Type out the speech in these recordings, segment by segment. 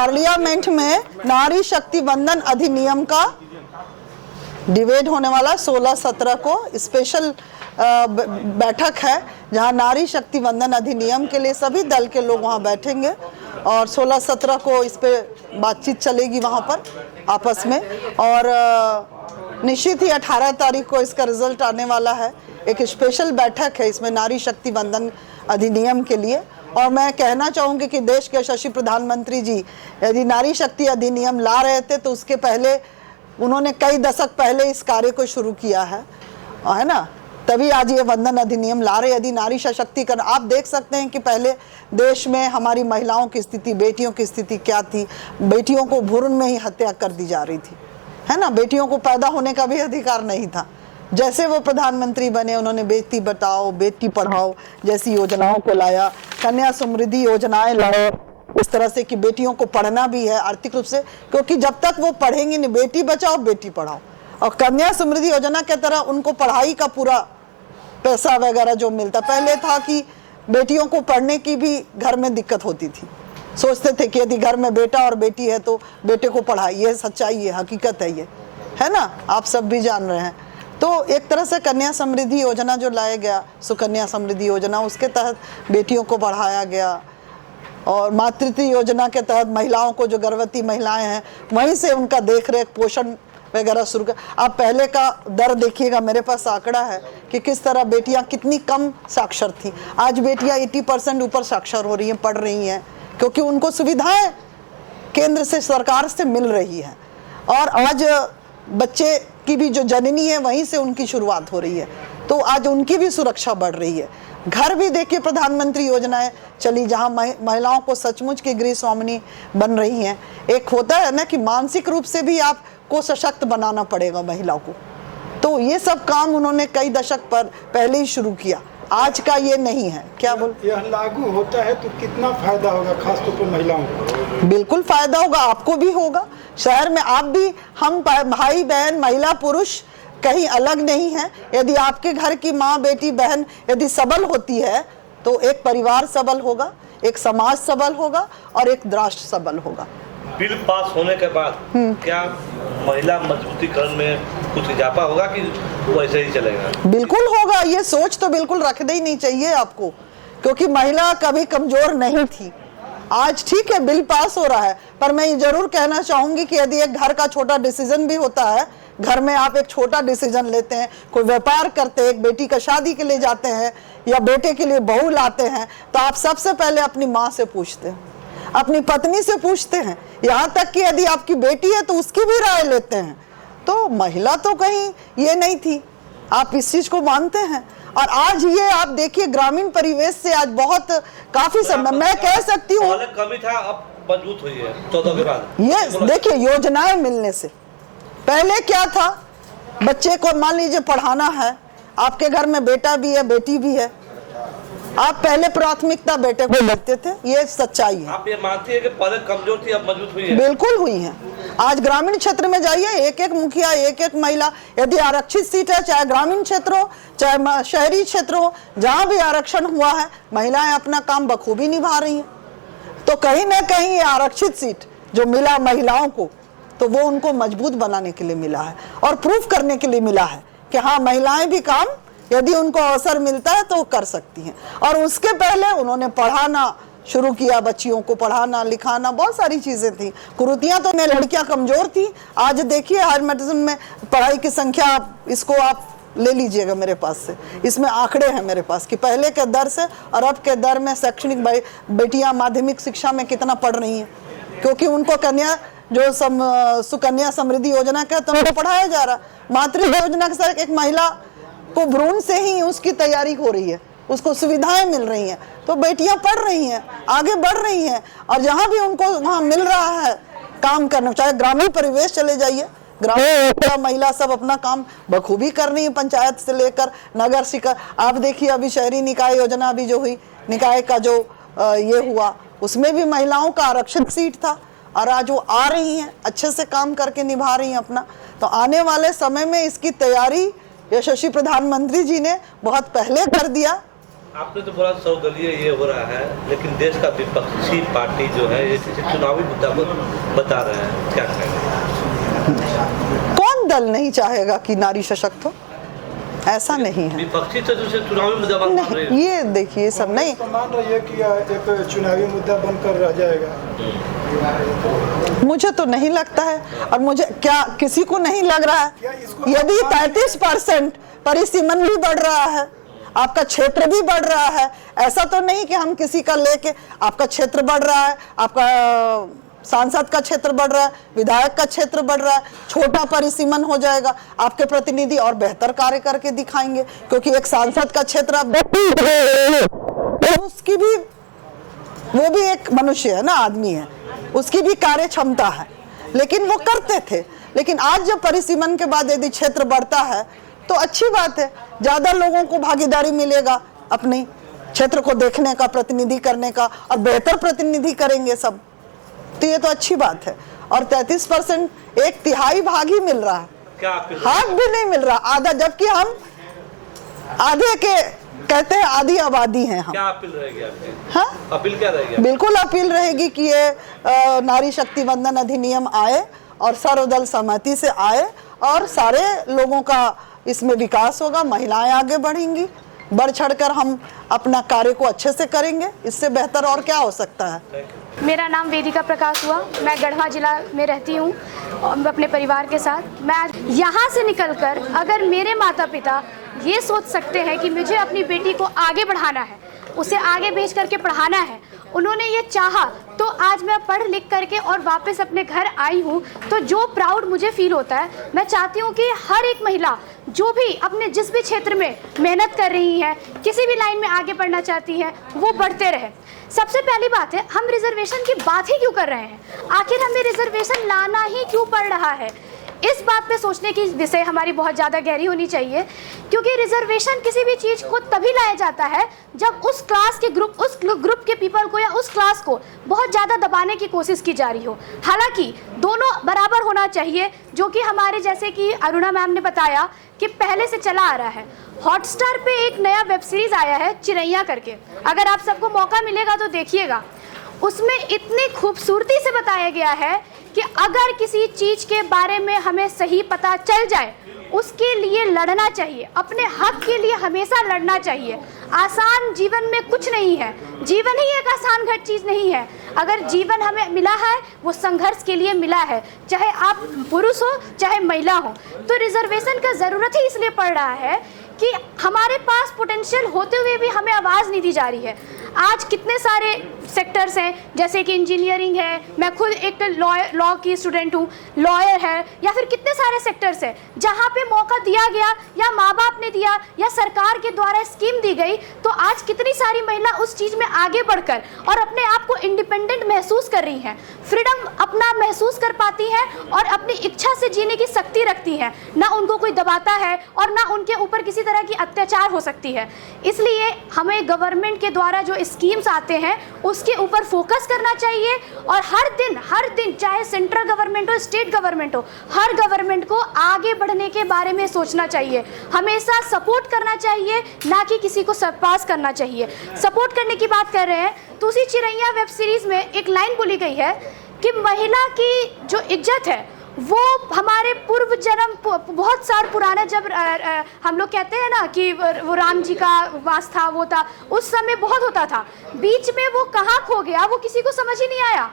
Parliament में नारी शक्ति वंदन अधिनियम का डिबेट होने वाला 16-17 को स्पेशल बैठक है, जहां नारी शक्ति वंदन अधिनियम के लिए सभी दल के लोग वहां बैठेंगे और 16-17 को इस पे बातचीत चलेगी वहां पर आपस में। और निश्चित ही 18 तारीख को इसका रिजल्ट आने वाला है। एक स्पेशल बैठक है इसमें नारी शक्ति वंदन अधिनियम के लिए। और मैं कहना चाहूँगी कि देश के यशस्वी प्रधानमंत्री जी यदि नारी शक्ति अधिनियम ला रहे थे तो उसके पहले उन्होंने कई दशक पहले इस कार्य को शुरू किया है ना, तभी आज ये वंदन अधिनियम ला रहे। यदि नारी सशक्तिकरण, आप देख सकते हैं कि पहले देश में हमारी महिलाओं की स्थिति, बेटियों की स्थिति क्या थी। बेटियों को भ्रूण में ही हत्या कर दी जा रही थी, है ना, बेटियों को पैदा होने का भी अधिकार नहीं था। जैसे वो प्रधानमंत्री बने उन्होंने बेटी बचाओ बेटी पढ़ाओ जैसी योजनाओं को लाया, कन्या समृद्धि योजनाएं लाए इस तरह से कि बेटियों को पढ़ना भी है आर्थिक रूप से, क्योंकि जब तक वो पढ़ेंगी नहीं, बेटी बचाओ बेटी पढ़ाओ। और कन्या समृद्धि योजना के तरह उनको पढ़ाई का पूरा पैसा वगैरह जो मिलता, पहले था कि बेटियों को पढ़ने की भी घर में दिक्कत होती थी, सोचते थे कि यदि घर में बेटा और बेटी है तो बेटे को पढ़ाइए। ये सच्चाई है, हकीकत है, ये है ना, आप सब भी जान रहे हैं। तो एक तरह से कन्या समृद्धि योजना जो लाया गया, सुकन्या समृद्धि योजना, उसके तहत बेटियों को बढ़ाया गया। और मातृत्व योजना के तहत महिलाओं को, जो गर्भवती महिलाएं हैं, वहीं से उनका देखरेख पोषण वगैरह शुरू कर। आप पहले का दर देखिएगा, मेरे पास आंकड़ा है कि किस तरह बेटियां कितनी कम साक्षर थी। आज बेटियां 80% ऊपर साक्षर हो रही हैं, पढ़ रही हैं, क्योंकि उनको सुविधाएं केंद्र से, सरकार से मिल रही है। और आज बच्चे की भी जो जननी है वहीं से उनकी शुरुआत हो रही है, तो आज उनकी भी सुरक्षा बढ़ रही है। घर भी देखिए प्रधानमंत्री योजनाएं चली, जहां महिलाओं को सचमुच की गृह स्वामिनी बन रही हैं। एक होता है ना कि मानसिक रूप से भी आपको सशक्त बनाना पड़ेगा महिलाओं को, तो ये सब काम उन्होंने कई दशक पर पहले ही शुरू किया। आज का ये नहीं है। क्या बोल, यह लागू होता है तो कितना फायदा होगा खासतौर पर महिलाओं को? बिल्कुल फायदा होगा, आपको भी होगा। शहर में आप भी, हम भाई बहन महिला पुरुष कहीं अलग नहीं है। यदि आपके घर की माँ बेटी बहन यदि सबल होती है तो एक परिवार सबल होगा, एक समाज सबल होगा और एक राष्ट्र सबल होगा। बिल पास होने के बाद क्या महिला मजबूतीकरण में कुछ इजाफा होगा कि वैसे ही चलेगा? बिल्कुल होगा। ये सोच तो बिल्कुल रखना ही नहीं चाहिए आपको, क्योंकि महिला कभी कमजोर नहीं थी। आज ठीक है बिल पास हो रहा है, पर मैं ये जरूर कहना चाहूंगी कि यदि एक घर का छोटा डिसीजन भी होता है, घर में आप एक छोटा डिसीजन लेते हैं, कोई व्यापार करते हैं, एक बेटी का शादी के लिए जाते हैं या बेटे के लिए बहू लाते हैं, तो आप सबसे पहले अपनी माँ से पूछते हैं, अपनी पत्नी से पूछते हैं, यहाँ तक कि यदि आपकी बेटी है तो उसकी भी राय लेते हैं। तो महिला तो कहीं ये नहीं थी, आप इस चीज को मानते हैं। और आज ये आप देखिए ग्रामीण परिवेश से आज बहुत काफी समय, मैं कह सकती हूँ कमी था, अब मजबूत हुई है 14 के बाद। ये देखिए योजनाएं मिलने से। पहले क्या था, बच्चे को मान लीजिए पढ़ाना है, आपके घर में बेटा भी है बेटी भी है, आप पहले प्राथमिकता बेटे को देते थे, ये सच्चाई है। आप ये मानती है कि पहले कमजोर थी अब मजबूत हुई है? बिल्कुल हुई है। आज ग्रामीण क्षेत्र में जाइए, एक एक मुखिया, एक एक महिला, यदि आरक्षित सीट है, चाहे ग्रामीण क्षेत्र हो चाहे शहरी क्षेत्र हो, जहां भी आरक्षण हुआ है महिलाएं अपना काम बखूबी निभा रही हैं। तो कहीं ना कहीं ये आरक्षित सीट जो मिला महिलाओं को, तो वो उनको मजबूत बनाने के लिए मिला है और प्रूफ करने के लिए मिला है कि हाँ महिलाएं भी काम, यदि उनको अवसर मिलता है तो वो कर सकती हैं। और उसके पहले उन्होंने पढ़ाना शुरू किया, बच्चियों को पढ़ाना लिखाना, बहुत सारी चीजें थी। कुरीतियां तो में लड़कियां कमजोर थी, आज देखिए हायर मेडिसिन में पढ़ाई की संख्या, इसको आप ले लीजिएगा मेरे पास से, इसमें आंकड़े हैं मेरे पास कि पहले के दर से और अब के दर में शैक्षणिक बेटियां माध्यमिक शिक्षा में कितना पढ़ रही हैं, क्योंकि उनको कन्या जो सुकन्या समृद्धि योजना के तो उनको पढ़ाया जा रहा। मातृत्व योजना के साथ एक महिला को भ्रूण से ही उसकी तैयारी हो रही है, उसको सुविधाएं मिल रही हैं, तो बेटियां पढ़ रही हैं, आगे बढ़ रही हैं। और जहां भी उनको वहां मिल रहा है काम करना, चाहे ग्रामीण परिवेश चले जाइए, ग्रामीण महिला सब अपना काम बखूबी कर रही है, पंचायत से लेकर नगर शिखर। आप देखिए अभी शहरी निकाय योजना अभी जो हुई, निकाय का जो ये हुआ, उसमें भी महिलाओं का आरक्षित सीट था और आज वो आ रही हैं, अच्छे से काम करके निभा रही हैं अपना। तो आने वाले समय में इसकी तैयारी यशस्वी प्रधानमंत्री जी ने बहुत पहले कर दिया आपने तो बोला 100 दलीय ये हो रहा है, लेकिन देश का विपक्षी पार्टी जो है ये चुनावी मुद्दा को बता रहे हैं, क्या कहेंगे? कौन दल नहीं चाहेगा कि नारी सशक्त हो? ऐसा नहीं है। विपक्षी तो दूसरे चुनावी मुद्दा मान रहे हैं। ये देखिए सब नहीं तो मान रही है कि एक चुनावी मुद्दा बनकर रह जाएगा। मुझे तो नहीं लगता है, और मुझे क्या किसी को नहीं लग रहा है। यदि 33% परिसीमन भी बढ़ रहा है, आपका क्षेत्र भी बढ़ रहा है, ऐसा तो नहीं कि हम किसी का लेके, आपका क्षेत्र बढ़ रहा है, आपका सांसद का क्षेत्र बढ़ रहा है, विधायक का क्षेत्र बढ़ रहा है, छोटा परिसीमन हो जाएगा, आपके प्रतिनिधि और बेहतर कार्य करके दिखाएंगे, क्योंकि एक सांसद का क्षेत्र आप उसकी भी, वो भी एक मनुष्य है ना, आदमी है, उसकी भी कार्य क्षमता है, लेकिन वो करते थे। लेकिन आज जब परिसीमन के बाद यदि क्षेत्र बढ़ता है तो अच्छी बात है, ज्यादा लोगों को भागीदारी मिलेगा अपने क्षेत्र को देखने का, प्रतिनिधि करने का, और बेहतर प्रतिनिधि करेंगे सब, तो ये तो अच्छी बात है। और 33% 1/3 भाग ही मिल रहा है, क्या हाथ भी नहीं मिल रहा, आधा, जबकि हम आधे के कहते हैं, आधी आबादी हैं हम। क्या अपील रहेगी आपकी? हाँ, अपील क्या रहेगी? बिल्कुल अपील रहेगी कि ये नारी शक्ति वंदन अधिनियम आए और सर्वदल सहमति से आए, और सारे लोगों का इसमें विकास होगा, महिलाएं आगे बढ़ेंगी, बढ़ चढ़कर हम अपना कार्य को अच्छे से करेंगे, इससे बेहतर और क्या हो सकता है। मेरा नाम वेदिका प्रकाश हुआ, मैं गढ़वा जिला में रहती हूँ अपने परिवार के साथ। मैं यहाँ से निकलकर अगर मेरे माता पिता ये सोच सकते हैं कि मुझे अपनी बेटी को आगे बढ़ाना है, उसे आगे भेज करके पढ़ाना है, उन्होंने ये चाहा, तो आज मैं पढ़ लिख करके और वापस अपने घर आई हूँ, तो जो प्राउड मुझे फील होता है। मैं चाहती हूँ कि हर एक महिला जो भी अपने जिस भी क्षेत्र में मेहनत कर रही है, किसी भी लाइन में आगे बढ़ना चाहती है, वो बढ़ते रहे। सबसे पहली बात है, हम रिजर्वेशन की बात ही क्यों कर रहे हैं? आखिर हमें रिजर्वेशन लाना ही क्यों पड़ रहा है? इस बात पे सोचने की विषय हमारी बहुत ज़्यादा गहरी होनी चाहिए, क्योंकि रिजर्वेशन किसी भी चीज़ को तभी लाया जाता है जब उस क्लास के ग्रुप, उस ग्रुप के पीपल को या उस क्लास को बहुत ज़्यादा दबाने की कोशिश की जा रही हो। हालांकि दोनों बराबर होना चाहिए, जो कि हमारे जैसे कि अरुणा मैम ने बताया कि पहले से चला आ रहा है। हॉटस्टार पे एक नया वेब सीरीज़ आया है चिरैया करके, अगर आप सबको मौका मिलेगा तो देखिएगा। उसमें इतनी खूबसूरती से बताया गया है कि अगर किसी चीज़ के बारे में हमें सही पता चल जाए, उसके लिए लड़ना चाहिए, अपने हक के लिए हमेशा लड़ना चाहिए। आसान जीवन में कुछ नहीं है, जीवन ही एक आसान घट चीज़ नहीं है। अगर जीवन हमें मिला है वो संघर्ष के लिए मिला है, चाहे आप पुरुष हो चाहे महिला हो। तो रिजर्वेशन का ज़रूरत ही इसलिए पड़ रहा है कि हमारे पास पोटेंशियल होते हुए भी हमें आवाज़ नहीं दी जा रही है। आज कितने सारे सेक्टर्स हैं, जैसे कि इंजीनियरिंग है, मैं खुद एक लॉ की स्टूडेंट हूँ, लॉयर है, या फिर कितने सारे सेक्टर्स हैं जहाँ पे मौका दिया गया या माँ बाप ने दिया या सरकार के द्वारा स्कीम दी गई, तो आज कितनी सारी महिला उस चीज़ में आगे बढ़कर और अपने आप को इंडिपेंडेंट महसूस कर रही हैं, फ्रीडम अपना महसूस कर पाती हैं और अपनी इच्छा से जीने की शक्ति रखती हैं। ना उनको कोई दबाता है और ना उनके ऊपर किसी तरह की अत्याचार हो सकती है। इसलिए हमें गवर्नमेंट के द्वारा जो स्कीम्स आते हैं उसके ऊपर फोकस करना चाहिए, और हर दिन चाहे सेंट्रल गवर्नमेंट हो, स्टेट गवर्नमेंट हो, हर गवर्नमेंट को आगे बढ़ने के बारे में सोचना चाहिए, हमेशा सपोर्ट करना चाहिए, ना कि किसी को सरपास करना चाहिए। सपोर्ट करने की बात कर रहे हैं तो उसी चिरैया वेब सीरीज में एक लाइन बोली गई है कि महिला की जो इज्जत है वो हमारे पूर्व जन्म बहुत साल पुराना, जब हम लोग कहते हैं ना कि वो राम जी का वास था, वो था, उस समय बहुत होता था, बीच में वो कहाँ खो गया वो किसी को समझ ही नहीं आया।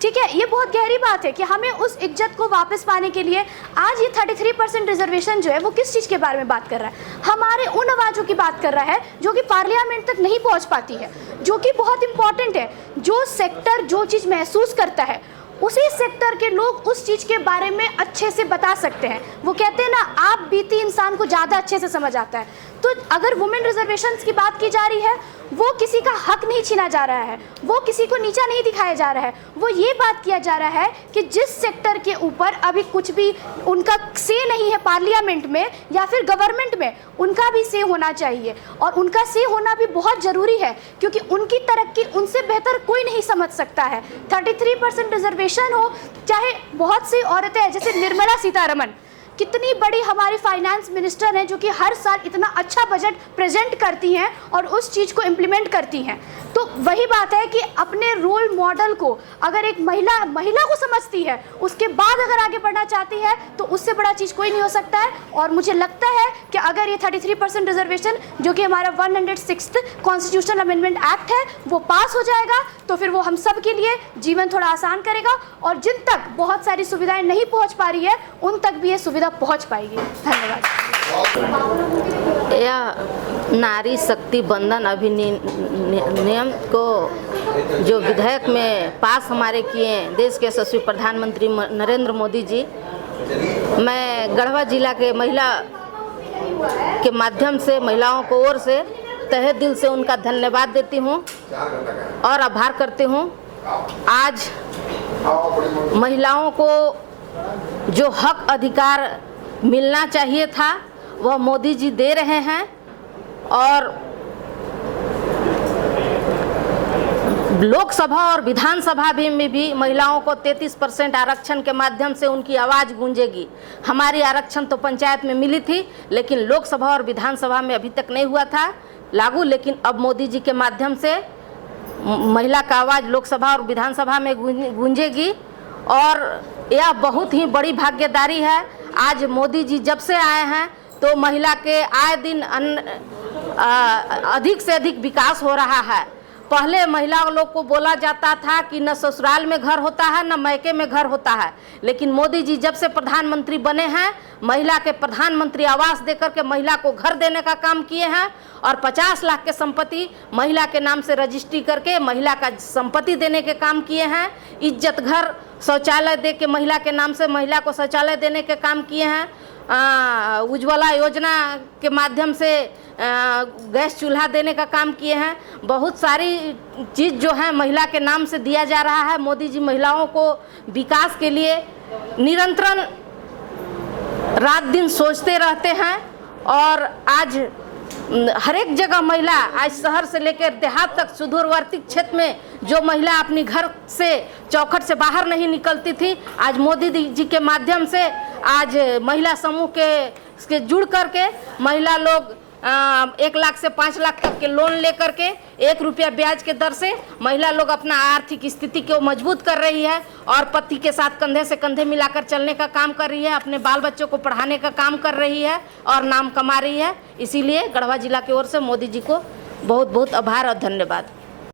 ठीक है, ये बहुत गहरी बात है कि हमें उस इज्जत को वापस पाने के लिए आज ये 33% रिजर्वेशन जो है वो किस चीज़ के बारे में बात कर रहा है? हमारे उन आवाज़ों की बात कर रहा है जो कि पार्लियामेंट तक नहीं पहुंच पाती है, जो कि बहुत इंपॉर्टेंट है। जो सेक्टर जो चीज़ महसूस करता है उसी सेक्टर के लोग उस चीज़ के बारे में अच्छे से बता सकते हैं। वो कहते हैं ना, आप बीती इंसान को ज़्यादा अच्छे से समझ आता है। तो अगर वुमेन रिजर्वेशंस की बात की जा रही है, वो किसी का हक नहीं छीना जा रहा है, वो किसी को नीचा नहीं दिखाया जा रहा है, वो ये बात किया जा रहा है कि जिस सेक्टर के ऊपर अभी कुछ भी उनका से नहीं है पार्लियामेंट में या फिर गवर्नमेंट में, उनका भी से होना चाहिए, और उनका से होना भी बहुत ज़रूरी है, क्योंकि उनकी तरक्की उनसे बेहतर कोई नहीं समझ सकता है। 33% रिजर्वेशन हो, चाहे बहुत सी औरतें हैं जैसे निर्मला सीतारमण, कितनी बड़ी हमारी फाइनेंस मिनिस्टर हैं जो कि हर साल इतना अच्छा बजट प्रेजेंट करती हैं और उस चीज़ को इम्प्लीमेंट करती हैं। तो वही बात है कि अपने रोल मॉडल को अगर एक महिला को समझती है, उसके बाद अगर आगे बढ़ना चाहती है, तो उससे बड़ा चीज़ कोई नहीं हो सकता है। और मुझे लगता है कि अगर ये 33% रिजर्वेशन जो कि हमारा 106th कॉन्स्टिट्यूशनल अमेंडमेंट एक्ट है वो पास हो जाएगा, तो फिर वो हम सब के लिए जीवन थोड़ा आसान करेगा और जिन तक बहुत सारी सुविधाएं नहीं पहुंच पा रही है उन तक भी ये सुविधा पहुंच पाएगी। धन्यवाद। यह नारी शक्ति बंधन अधिनियम को जो विधेयक में पास हमारे किए देश के यशस्वी प्रधानमंत्री नरेंद्र मोदी जी, मैं गढ़वा जिला के महिला के माध्यम से महिलाओं को ओर से तहे दिल से उनका धन्यवाद देती हूँ और आभार करती हूँ। आज महिलाओं को जो हक अधिकार मिलना चाहिए था वह मोदी जी दे रहे हैं और लोकसभा और विधानसभा में भी महिलाओं को 33% आरक्षण के माध्यम से उनकी आवाज़ गूंजेगी। हमारी आरक्षण तो पंचायत में मिली थी लेकिन लोकसभा और विधानसभा में अभी तक नहीं हुआ था लागू, लेकिन अब मोदी जी के माध्यम से महिला का आवाज़ लोकसभा और विधानसभा में गूंजेगी और यह बहुत ही बड़ी भाग्यदारी है। आज मोदी जी जब से आए हैं तो महिला के आए दिन अधिक से अधिक विकास हो रहा है। पहले महिला लोग को बोला जाता था कि न ससुराल में घर होता है न मैके में घर होता है, लेकिन मोदी जी जब से प्रधानमंत्री बने हैं महिला के प्रधानमंत्री आवास देकर के महिला को घर देने का काम किए हैं और 50 लाख के संपत्ति महिला के नाम से रजिस्ट्री करके महिला का संपत्ति देने के काम किए हैं। इज्जत घर शौचालय दे के महिला के नाम से महिला को शौचालय देने के काम किए हैं। उज्ज्वला योजना के माध्यम से गैस चूल्हा देने का काम किए हैं। बहुत सारी चीज़ जो है महिला के नाम से दिया जा रहा है। मोदी जी महिलाओं को विकास के लिए निरंतर रात दिन सोचते रहते हैं और आज हर एक जगह महिला, आज शहर से लेकर देहात तक सुदूरवर्ती क्षेत्र में जो महिला अपनी घर से चौखट से बाहर नहीं निकलती थी, आज मोदी जी के माध्यम से आज महिला समूह के जुड़ करके महिला लोग 1 लाख से 5 लाख तक के लोन लेकर के 1 रुपया ब्याज के दर से महिला लोग अपना आर्थिक स्थिति को मजबूत कर रही है और पति के साथ कंधे से कंधे मिलाकर चलने का काम कर रही है, अपने बाल बच्चों को पढ़ाने का काम कर रही है और नाम कमा रही है। इसीलिए गढ़वा जिला की ओर से मोदी जी को बहुत बहुत आभार और धन्यवाद।